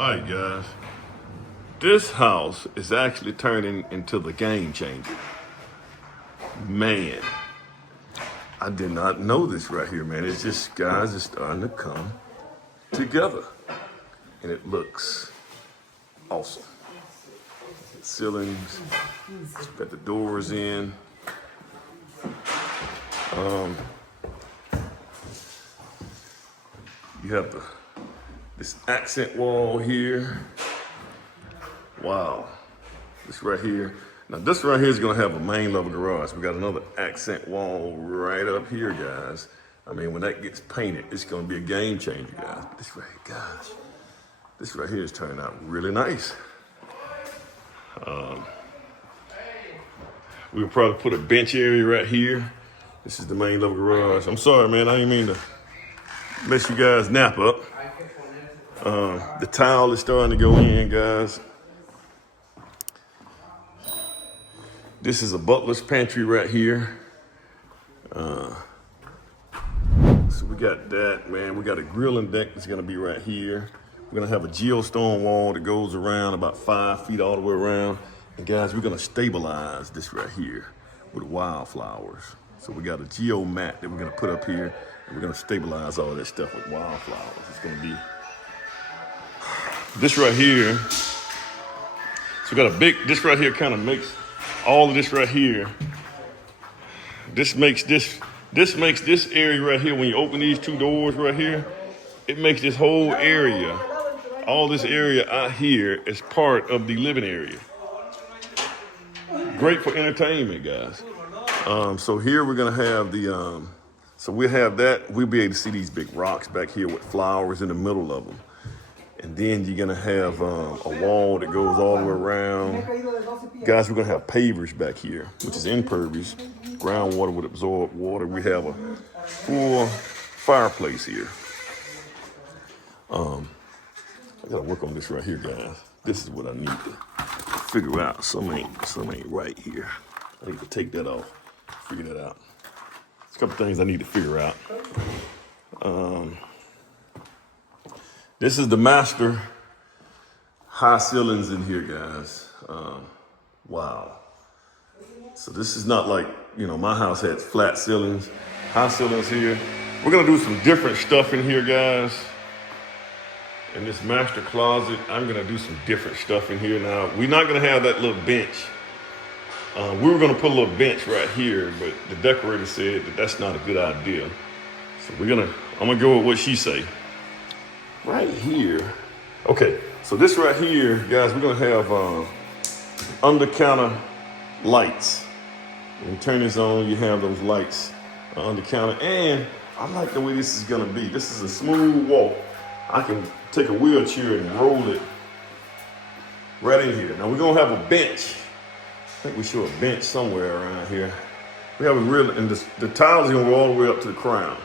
All right, guys. This house is actually turning into the game changer. Man, I did not know this right here, man. It's just, guys, it's starting to come together. And it looks awesome. Ceilings, it's got the doors in. You have this accent wall here. Wow, this right here. Now this right here is gonna have a main level garage. We got another accent wall right up here, guys. I mean, when that gets painted, it's gonna be a game changer, guys. This right here is turning out really nice. We'll probably put a bench area right here. This is the main level garage. I'm sorry, man, I didn't mean to mess you guys nap up. The tile is starting to go in, guys. This is a butler's pantry right here. So we got that, man. We got a grilling deck that's gonna be right here. We're gonna have a geostone wall that goes around about 5 feet all the way around. And guys, we're gonna stabilize this right here with wildflowers. So we got a geo mat that we're gonna put up here, and we're gonna stabilize all that stuff with wildflowers. It's gonna be this right here. So we got this right here kind of makes all of this right here. This makes this area right here, when you open these two doors right here, it makes this whole area, all this area out here is part of the living area. Great for entertainment, guys. So here we're gonna have so we'll have that. We'll be able to see these big rocks back here with flowers in the middle of them. And then you're gonna have a wall that goes all the way around. Guys, we're gonna have pavers back here, which is impervious. Groundwater would absorb water. We have a full fireplace here. I gotta work on this right here, guys. This is what I need to figure out. Some ain't right here. I need to take that off, figure that out. There's a couple things I need to figure out. This is the master high ceilings in here, guys. Wow. So this is not like, my house had flat ceilings, high ceilings here. We're gonna do some different stuff in here, guys. In this master closet, I'm gonna do some different stuff in here now. We're not gonna have that little bench. We were gonna put a little bench right here, but the decorator said that that's not a good idea. So I'm gonna go with what she say. Right here. Okay, so this right here, guys, we're gonna have under counter lights. When you turn this on, you have those lights under counter. And I like the way this is gonna be. This is a smooth walk. I can take a wheelchair and roll it right in here. Now we're gonna have a bench. I think we show a bench somewhere around here. We have and the tiles are gonna go all the way up to the crown.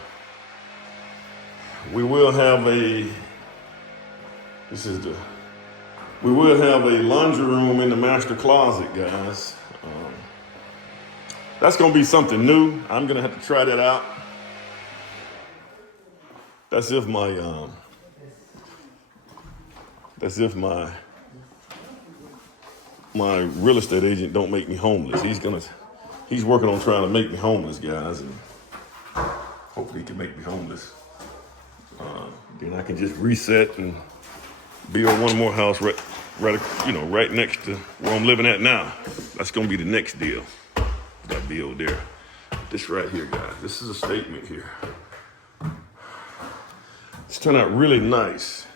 We will have a laundry room in the master closet, guys. That's gonna be something new. I'm gonna have to try that out. That's if my real estate agent don't make me homeless. He's working on trying to make me homeless, guys, and hopefully he can make me homeless. Then I can just reset and build one more house right next to where I'm living at now. That's gonna be the next deal. That build there. This right here, guys. This is a statement here. It's turned out really nice.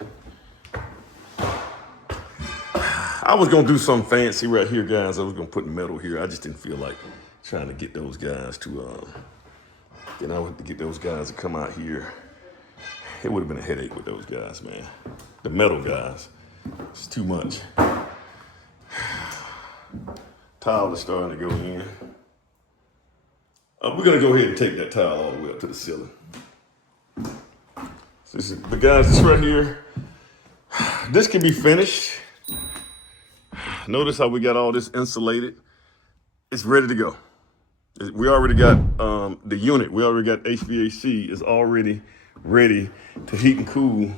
I was gonna do something fancy right here, guys. I was gonna put metal here. I just didn't feel like trying to get those guys to come out here. It would have been a headache with those guys, man. The metal guys, it's too much. Tile is starting to go in. We're gonna go ahead and take that tile all the way up to the ceiling. But guys, this right here, this can be finished. Notice how we got all this insulated. It's ready to go. We already got the unit. We already got HVAC is already ready to heat and cool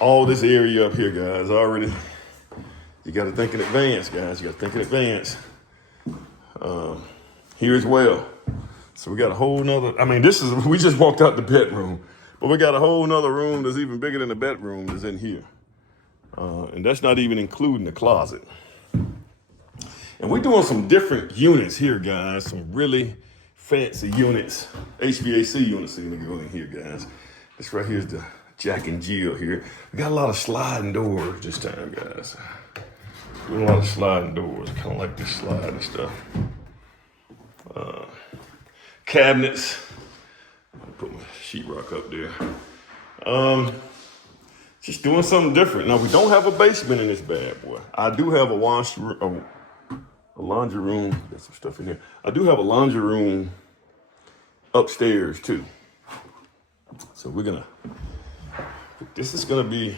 all this area up here, guys. Already, you got to think in advance, guys. You got to think in advance. Here as well. So we got a whole nother, I mean, we just walked out the bedroom, but we got a whole nother room that's even bigger than the bedroom that's in here. And that's not even including the closet. And we're doing some different units here, guys. Some really fancy units, HVAC units. So let me go in here, guys. This right here is the Jack and Jill here. We got a lot of sliding doors this time, guys. Doing a lot of sliding doors, kind of like this sliding stuff. Cabinets. I'll put my sheetrock up there. Just doing something different. Now we don't have a basement in this bad boy. I do have a laundry room. Got some stuff in here. I do have a laundry room upstairs too. So we're gonna. This is gonna be.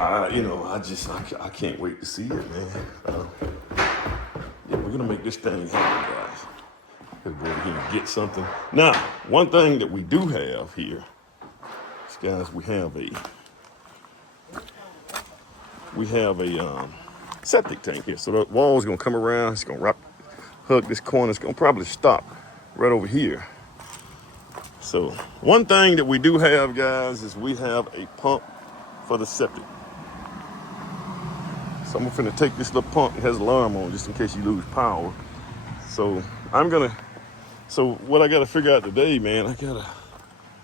I can't wait to see it, man. Yeah, we're gonna make this thing happen, guys. Gotta go over here and get something. Now, one thing that we do have here, guys, we have a septic tank here. So the wall's gonna come around. It's gonna hug this corner. It's gonna probably stop right over here. So one thing that we do have, guys, is we have a pump for the septic. So I'm finna take this little pump. It has an alarm on just in case you lose power. So so what I gotta figure out today, man, I gotta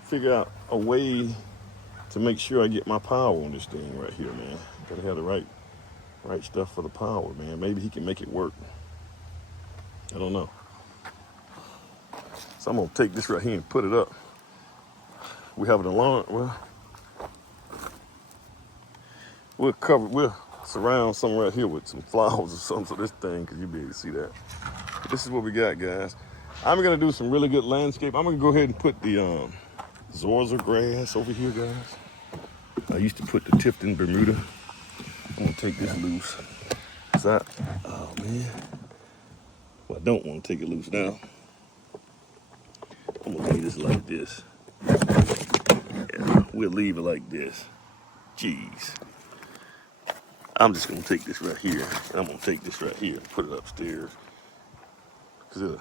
figure out a way to make sure I get my power on this thing right here, man. Gotta have the right stuff for the power, man. Maybe he can make it work. I don't know. So I'm gonna take this right here and put it up. We have an alarm. Well, we'll surround some right here with some flowers or something so this thing, cause you'll be able to see that. But this is what we got, guys. I'm gonna do some really good landscape. I'm gonna go ahead and put the Zorza grass over here, guys. I used to put the Tifton Bermuda. I'm gonna take this loose. Oh man. Well, I don't want to take it loose now. I'm gonna leave this like this. Yeah, we'll leave it like this. Jeez. I'm just gonna take this right here, and I'm gonna take this right here and put it upstairs. Cause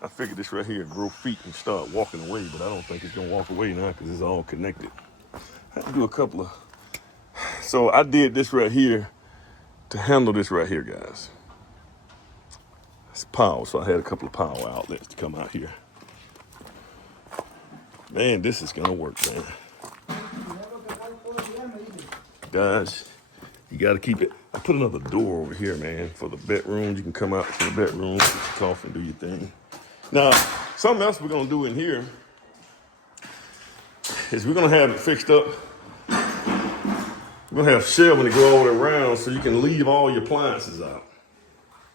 I figured this right here grow feet and start walking away, but I don't think it's gonna walk away now because it's all connected. I have to do a couple of. So I did this right here to handle this right here, guys. It's power, so I had a couple of power outlets to come out here. Man, this is gonna work, man. Guys, you gotta keep it. I put another door over here, man, for the bedrooms. You can come out to the bedroom, get your coffee, and do your thing. Now, something else we're gonna do in here is we're gonna have it fixed up. We're gonna have shelving to go all the way around so you can leave all your appliances out.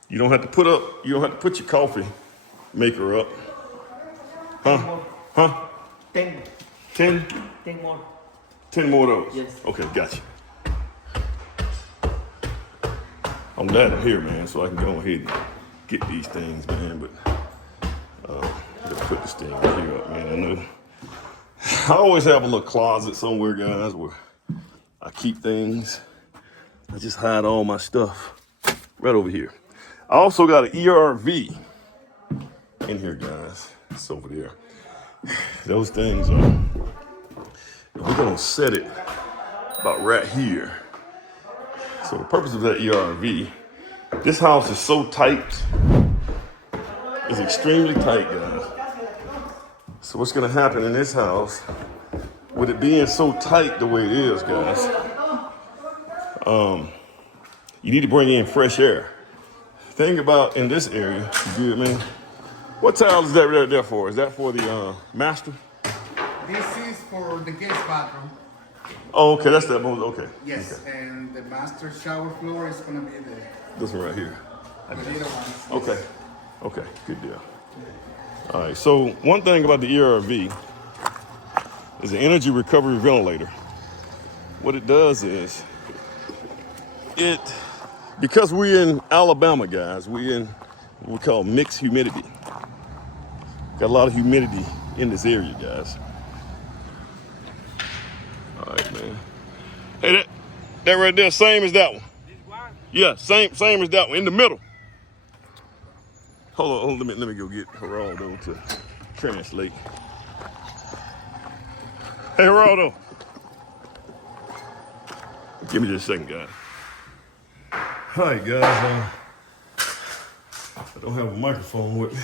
You don't have to put your coffee maker up. Huh? 10. 10? 10 more. 10 more of those? Yes. Okay, gotcha. I'm glad I'm here, man, so I can go ahead and get these things, man, but I gotta put this thing right here up, man. I know. I always have a little closet somewhere, guys, where I keep things. I just hide all my stuff right over here. I also got an ERV in here, guys. It's over there. Those things are, we're gonna set it about right here. So the purpose of that ERV, this house is so tight. It's extremely tight, guys. So what's gonna happen in this house, with it being so tight the way it is, guys, you need to bring in fresh air. Think about in this area, you good, man? What tile is that right there for? Is that for the master? This is for the guest bathroom. Oh, okay, that's that one. Okay. Yes, Okay. and the master shower floor is gonna be This one right here. the little one. Okay. Okay, good deal. All right, so one thing about the ERV is the energy recovery ventilator. What it does is, because we're in Alabama, guys, we're in what we call mixed humidity. Got a lot of humidity in this area, guys. All right, man. Hey, that right there, same as that one. Yeah, same as that one, in the middle. Hold on, let me go get Geraldo to translate. Hey, Geraldo. Give me just a second, guys. All right, guys. I don't have a microphone with me.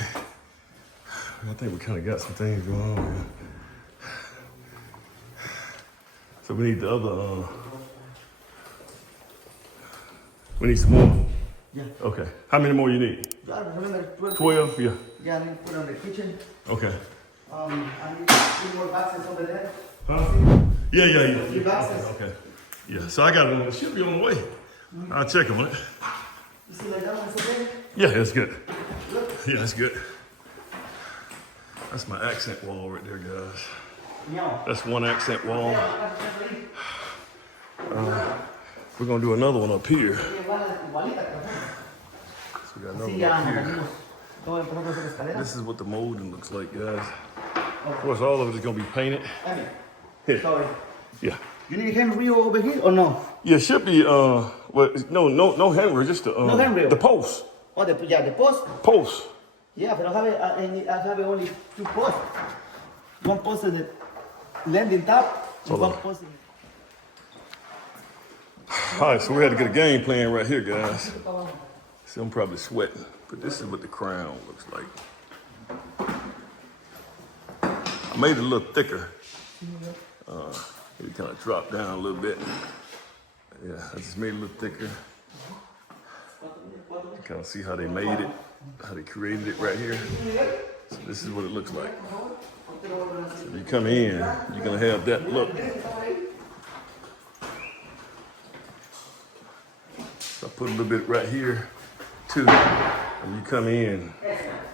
I think we kind of got some things going on here. So we need the other, we need some more? Yeah. Okay. How many more you need? I remember 12. 12? Yeah. Yeah, I need to put on the kitchen. Okay. I need 3 more boxes over there. Huh? Yeah. 3 boxes. Okay. Yeah, so I got it. It should be on the way. I'll check on it. You see like that one's okay? Yeah, that's good. Good? Yeah, that's good. That's my accent wall right there, guys. Yeah. That's one accent wall. We're gonna do another one up here. So we got another one up here. This is what the molding looks like, guys. Of course, all of it is gonna be painted. Here. Sorry. Yeah. You need handrail over here or no? Yeah, should be well, no handrail, just the No handrail. the post. Oh, the post? Post. Yeah, but I have only 2 posts. One post in the landing top, and one post in All right, so we had to get a game plan right here, guys. See, I'm probably sweating, but this is what the crown looks like. I made it a little thicker. It kind of dropped down a little bit. Yeah, I just made it a little thicker. You kind of see how they made it, how they created it right here. So this is what it looks like. So when you come in, you're gonna have that look. So I put a little bit right here too. When you come in,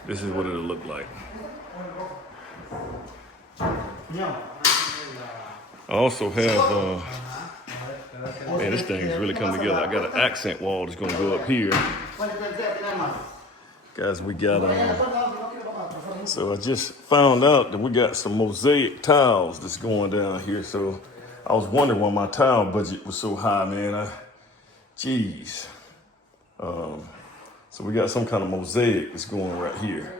this is what it'll look like. I also have, man, this thing's really come together. I got an accent wall that's gonna go up here. Guys, we got, so I just found out that we got some mosaic tiles that's going down here. So I was wondering why my tile budget was so high, man. Geez. So we got some kind of mosaic that's going right here.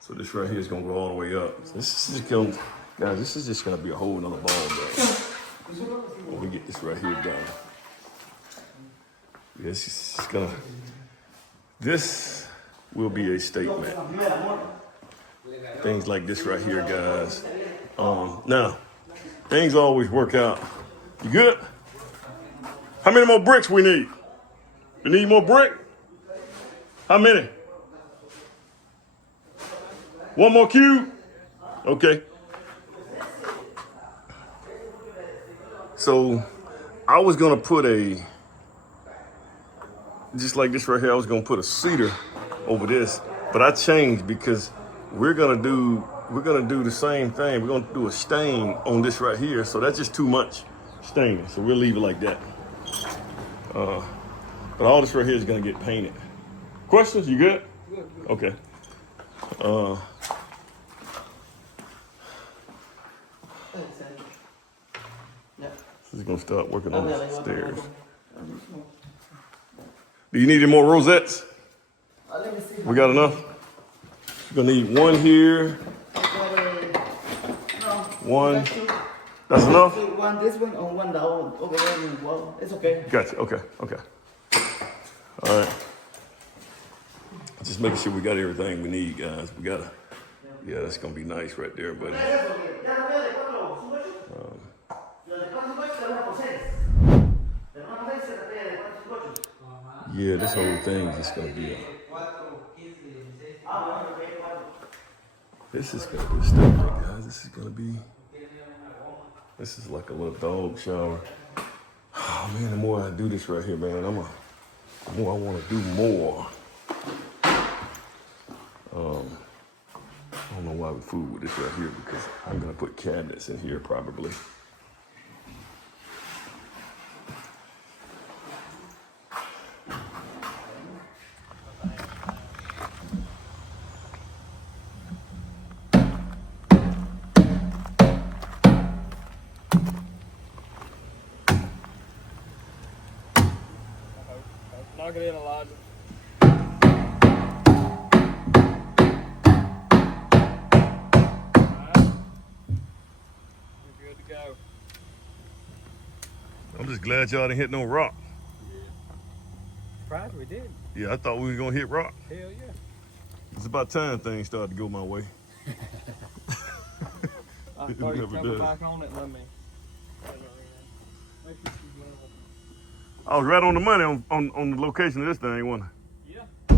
So this right here is gonna go all the way up. So this is just gonna, guys, this is just gonna be a whole nother ball game when we get this right here done. This is gonna, this will be a statement. Things like this right here, guys. Now, things always work out. You good? How many more bricks we need? You need more brick? How many? 1 more cube? Okay. So I was gonna put just like this right here, I was gonna put a cedar over this, but I changed because we're gonna do the same thing. We're gonna do a stain on this right here, so that's just too much staining. So we'll leave it like that. But all this right here is gonna get painted. Questions? You good? Good. Okay. This is gonna start working on the stairs. Do you need any more rosettes? We got enough? You're gonna need 1 here. 1. That's enough? One this one or one that over there in the wall. It's okay. Gotcha. Okay. All right. Just making sure we got everything we need, guys. We gotta. Yeah, that's gonna be nice right there, buddy. Yeah, this whole thing is just gonna be. This is gonna be a statement, guys. This is like a little dog shower. Oh man, the more I do this right here, man, the more I want to do more. I don't know why we fool with this right here because I'm gonna put cabinets in here probably. Knock it in, Elijah. Alright. We're good to go. I'm just glad y'all didn't hit no rock. Surprised we did. Yeah, I thought we were gonna hit rock. Hell yeah. It's about time things started to go my way. I It throw your never cover does. back on it and let me. Make sure she's level. I was right on the money on the location of this thing, wasn't Yeah. I?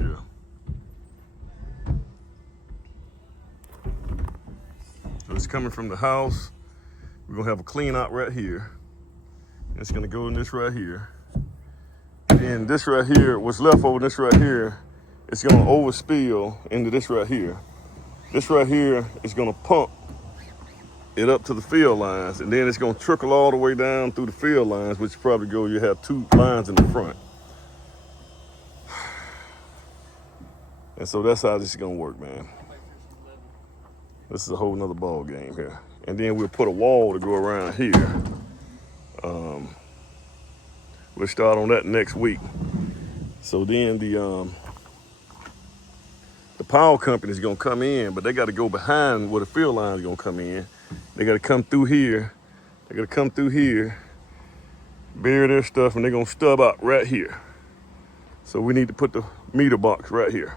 Yeah. So it's coming from the house. We're gonna have a clean out right here. It's gonna go in this right here. And this right here, what's left over this right here, it's gonna overspill into this right here. This right here is gonna pump it up to the field lines, and then it's gonna trickle all the way down through the field lines, which probably go, you have 2 lines in the front. And so that's how this is gonna work, man. Make sure she's level. This is a whole nother ball game here. And then we'll put a wall to go around here. We'll start on that next week. So then the power company is gonna come in, but they gotta go behind where the field line is gonna come in. They gotta come through here. They gotta come through here, bury their stuff, and they're gonna stub out right here. So we need to put the meter box right here.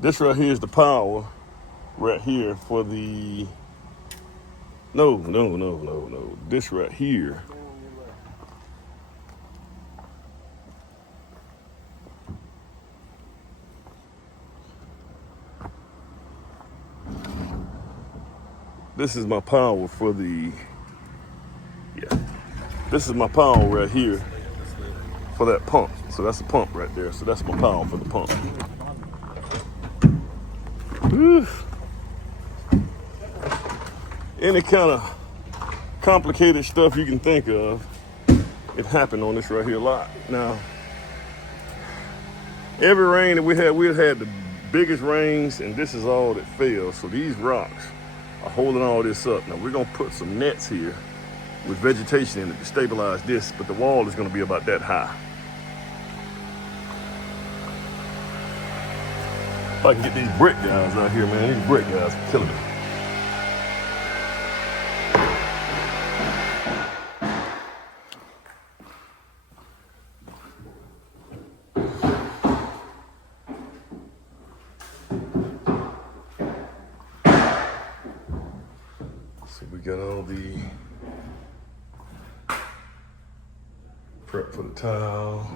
This right here is the power right here for the, no. This right here. This is my power for the, yeah. This is my power right here for that pump. So that's the pump right there. So that's my power for the pump. Whew. Any kind of complicated stuff you can think of, it happened on this right here a lot. Now, every rain that we've had the biggest rains, and this is all that fell. So these rocks are holding all this up. Now we're gonna put some nets here with vegetation in it to stabilize this, but the wall is gonna be about that high. If I can get these brick guys out here, man, these brick guys are killing me. So we got all the prep for the tile.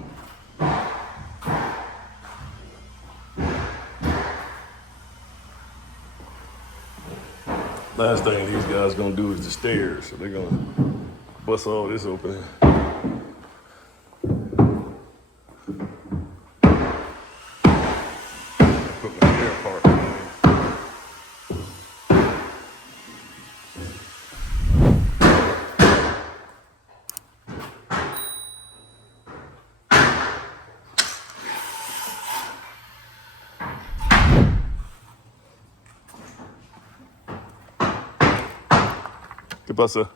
Last thing these guys gonna do is the stairs, so they're gonna bust all this open. Put my hair part in. ¿Qué pasa?